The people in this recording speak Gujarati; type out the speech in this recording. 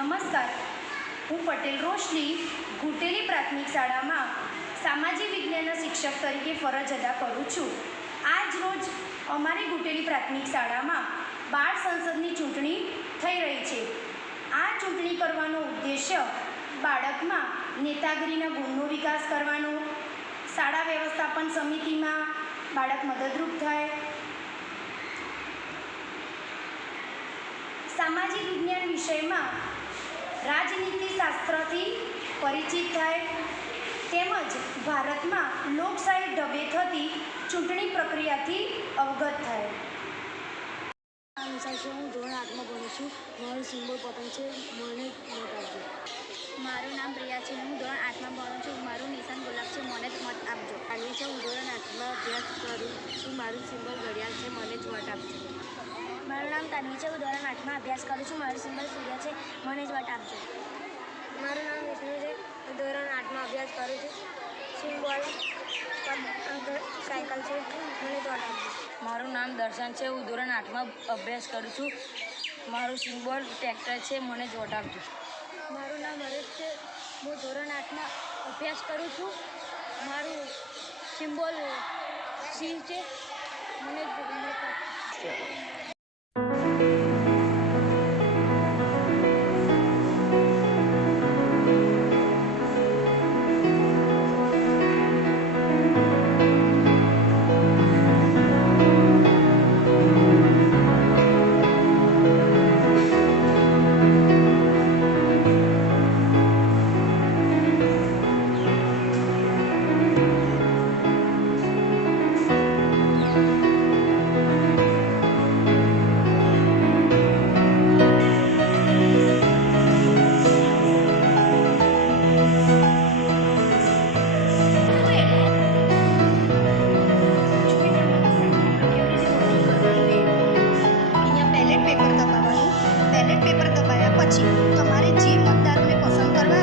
નમસ્કાર, હું પટેલ રોશની ઘૂંટેલી પ્રાથમિક શાળામાં સામાજિક વિજ્ઞાનના શિક્ષક તરીકે ફરજ અદા કરું છું. આજ રોજ અમારી ઘૂંટેલી પ્રાથમિક શાળામાં બાળ સંસદની ચૂંટણી થઈ રહી છે. આ ચૂંટણી કરવાનો ઉદ્દેશ્ય બાળકમાં નેતાગીરીના ગુણનો વિકાસ કરવાનો, શાળા વ્યવસ્થાપન સમિતિમાં બાળક મદદરૂપ થાય, સામાજિક વિજ્ઞાન વિષયમાં રાજનીતિશાસ્ત્રથી પરિચિત થાય, તેમજ ભારતમાં લોકશાહી ઢબે થતી ચૂંટણી પ્રક્રિયાથી અવગત થાય. હું ધોરણ 8માં ભણું છું. મારું સિમ્બોલ પતંગ છે. મને મત આપજો. મારું નામ પ્રિયા છે. હું ધોરણ 8માં ભણું છું. મારું નિશાન ગુલાબ છે. મને જ મત આપજો. આની છે. હું ધોરણ 8માં અભ્યાસ કરું છું. મારું સિમ્બોલ ઘડિયાળ છે. મને જ મત આપજો. મારું નામ તાનવી છે. હું ધોરણ 8માં અભ્યાસ કરું છું. મારું સિમ્બોલ સૂર્ય છે. મને જ મત આપજો. મારું નામ વિષ્ણુ છે. હું ધોરણ 8માં અભ્યાસ કરું છું. સિમ્બોલ સાયકલ છે. મને જ મત આપજો. મારું નામ દર્શન છે. હું ધોરણ 8માં અભ્યાસ કરું છું. મારું સિમ્બોલ ટ્રેક્ટર છે. મને જ વોટ આપજો. મારું નામ હરેશ છે. હું ધોરણ 8માં અભ્યાસ કરું છું. મારું સિમ્બોલ સિંહ છે. મને જ વોટ આપજો. પછી તમારે જે મતદારોને પસંદ કરવા